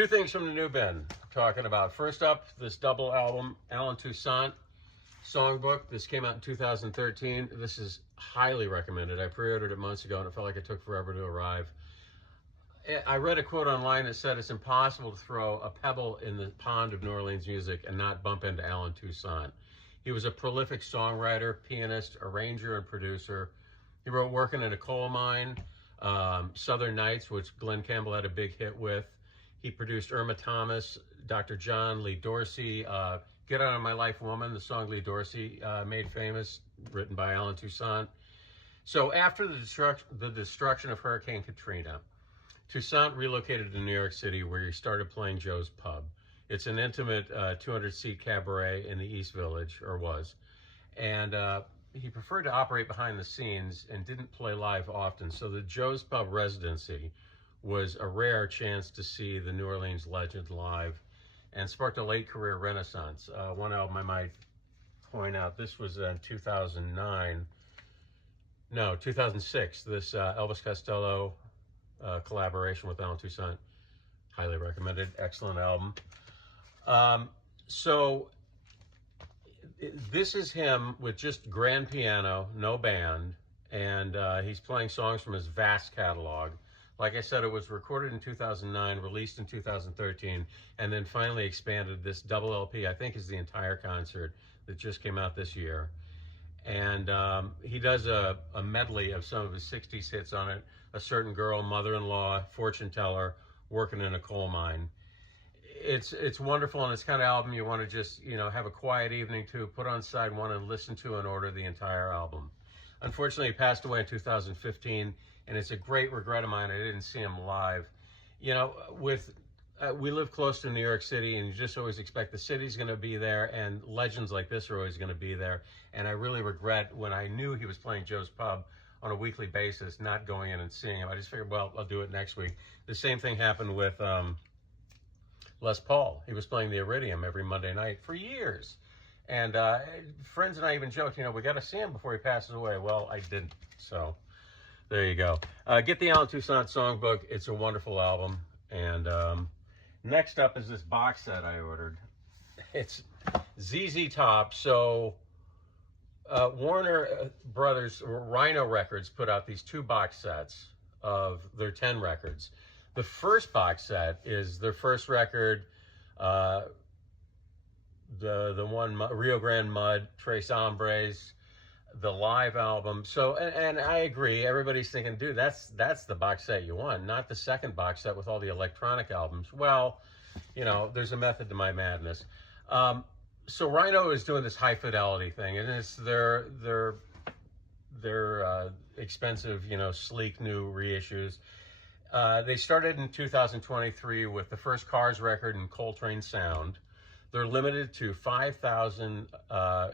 Two things from the new bin I'm talking about. First up, this double album, Alan Toussaint Songbook. This came out in 2013. This is highly recommended. I pre-ordered it months ago and it felt like it took forever to arrive. I read a quote online that said it's impossible to throw a pebble in the pond of New Orleans music and not bump into Alan Toussaint. He was a prolific songwriter, pianist, arranger, and producer. He wrote Working in a Coal Mine, Southern Nights, which Glenn Campbell had a big hit with. He produced Irma Thomas, Dr. John, Lee Dorsey, Get Out of My Life Woman, the song Lee Dorsey made famous, written by Alan Toussaint. So after the destruction of Hurricane Katrina, Toussaint relocated to New York City, where he started playing Joe's Pub. It's an intimate 200-seat cabaret in the East Village, or was. And he preferred to operate behind the scenes and didn't play live often. So the Joe's Pub residency was a rare chance to see the New Orleans legend live and sparked a late career renaissance. One album I might point out, this was in 2006. This Elvis Costello collaboration with Alan Toussaint, highly recommended, excellent album. This is him with just grand piano, no band, and he's playing songs from his vast catalog. Like I said, it was recorded in 2009, released in 2013, and then finally expanded. This double LP, I think, is the entire concert that just came out this year. And he does a medley of some of his 60s hits on it. A Certain Girl, Mother-in-Law, Fortune Teller, Working in a Coal Mine. It's wonderful, and it's kind of album you want to just, have a quiet evening to put on side one and listen to and order the entire album. Unfortunately, he passed away in 2015, and it's a great regret of mine I didn't see him live. We live close to New York City, and you just always expect the city's going to be there, and legends like this are always going to be there. And I really regret, when I knew he was playing Joe's Pub on a weekly basis, not going in and seeing him. I just figured, well, I'll do it next week. The same thing happened with Les Paul. He was playing the Iridium every Monday night for years. And friends and I even joked, we got to see him before he passes away. Well, I didn't. So there you go. Get the Alan Toussaint Songbook. It's a wonderful album. And next up is this box set I ordered. It's zztop. So Warner Brothers, Rhino Records, put out these two box sets of their 10 records. The first box set is their first record, the one, Rio Grande Mud, Tres Hombres, the live album. So, and I agree, everybody's thinking, dude, that's the box set you want, not the second box set with all the electronic albums. Well, there's a method to my madness. So Rhino is doing this high fidelity thing, and it's their expensive, sleek new reissues. They started in 2023 with the first Cars record in Coltrane sound. They're limited to 5,000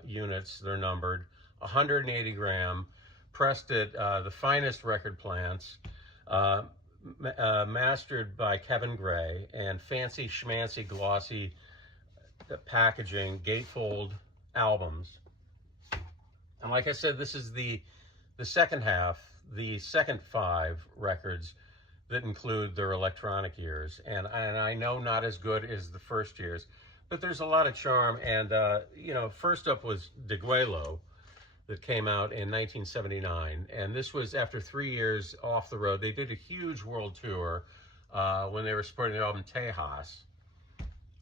units. They're numbered, 180 gram, pressed at the finest record plants, mastered by Kevin Gray, and fancy schmancy glossy packaging, gatefold albums. And like I said, this is the second half, the second 5 records that include their electronic years. And I know not as good as the first years, but there's a lot of charm. And, first up was Diguelo, that came out in 1979. And this was after 3 years off the road. They did a huge world tour when they were supporting the album Tejas,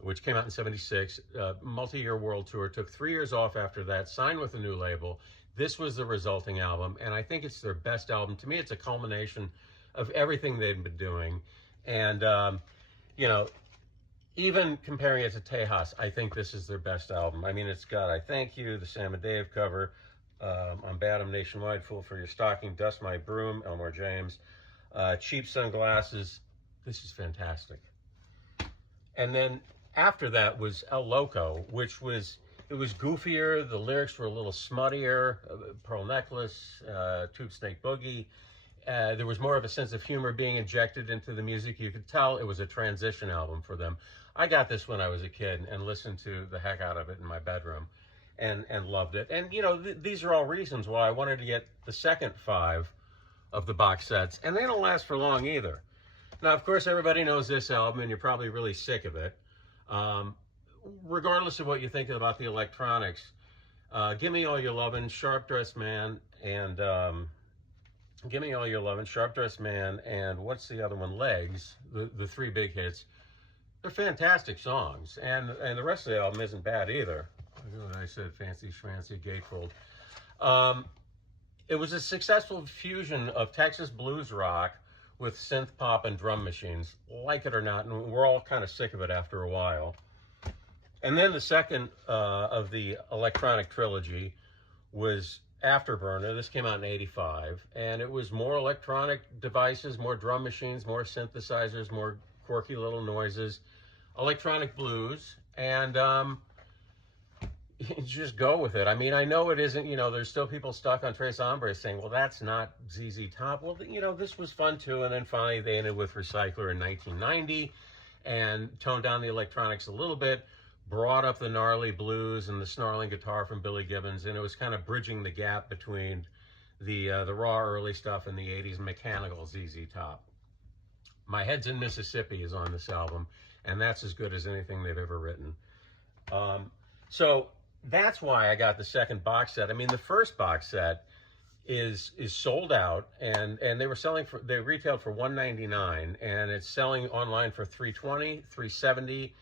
which came out in 76, multi-year world tour, took 3 years off after that, signed with a new label. This was the resulting album, and I think it's their best album. To me, it's a culmination of everything they've been doing. And, even comparing it to Tejas, I think this is their best album. I mean, it's got I Thank You, the Sam and Dave cover, I'm Bad, I'm Nationwide, Fool for Your Stocking, Dust My Broom, Elmore James, Cheap Sunglasses. This is fantastic. And then after that was El Loco, which was, it was goofier, the lyrics were a little smuttier, Pearl Necklace, Tube Snake Boogie. There was more of a sense of humor being injected into the music. You could tell it was a transition album for them. I got this when I was a kid and listened to the heck out of it in my bedroom and loved it. And, these are all reasons why I wanted to get the second 5 of the box sets. And they don't last for long either. Now, of course, everybody knows this album, and you're probably really sick of it. Regardless of what you think about the electronics, Give Me All Your Lovin', Sharp Dressed Man, and Give Me All Your Lovin', Sharp Dressed Man, and what's the other one? Legs, the three big hits. They're fantastic songs, and the rest of the album isn't bad either. I said fancy schmancy gatefold. It was a successful fusion of Texas blues rock with synth pop and drum machines, like it or not, and we're all kind of sick of it after a while. And then the second of the electronic trilogy was Afterburner. This came out in '85, and it was more electronic devices, more drum machines, more synthesizers, more quirky little noises, electronic blues, and just go with it. I mean, I know it isn't, you know, there's still people stuck on Tres Hombres saying, well, that's not ZZ Top. Well, you know, this was fun too. And then finally they ended with Recycler in 1990 and toned down the electronics a little bit, brought up the gnarly blues and the snarling guitar from Billy Gibbons. And it was kind of bridging the gap between the raw early stuff and the 80s mechanical ZZ Top. My Head's in Mississippi is on this album, and that's as good as anything they've ever written. So that's why I got the second box set. I mean, the first box set is sold out, and they were selling for, they retailed for $199, and it's selling online for $320, $370,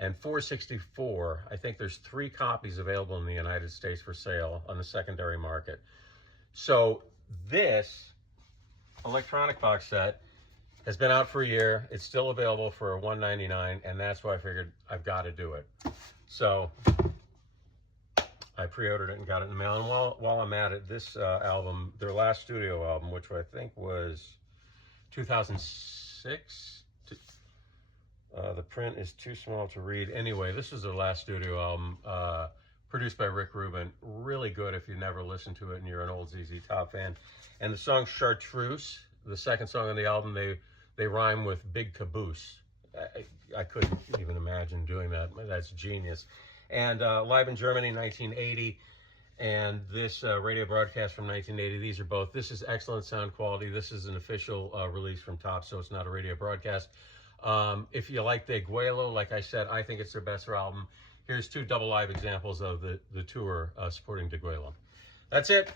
and $464. I think there's 3 copies available in the United States for sale on the secondary market. So this electronic box set has been out for a year. It's still available for $199, and that's why I figured I've got to do it. So I pre-ordered it and got it in the mail. And while I'm at it, this album, their last studio album, which I think was 2006. The print is too small to read. Anyway, this is their last studio album, produced by Rick Rubin. Really good if you never listened to it and you're an old ZZ Top fan. And the song Chartreuse, the second song on the album, they rhyme with Big Caboose. I couldn't even imagine doing that. That's genius. And live in Germany, 1980, and this radio broadcast from 1980. These are both. This is excellent sound quality. This is an official release from Top, so it's not a radio broadcast. If you like Deguelo, like I said, I think it's their best album. Here's 2 double live examples of the tour supporting Deguelo. That's it.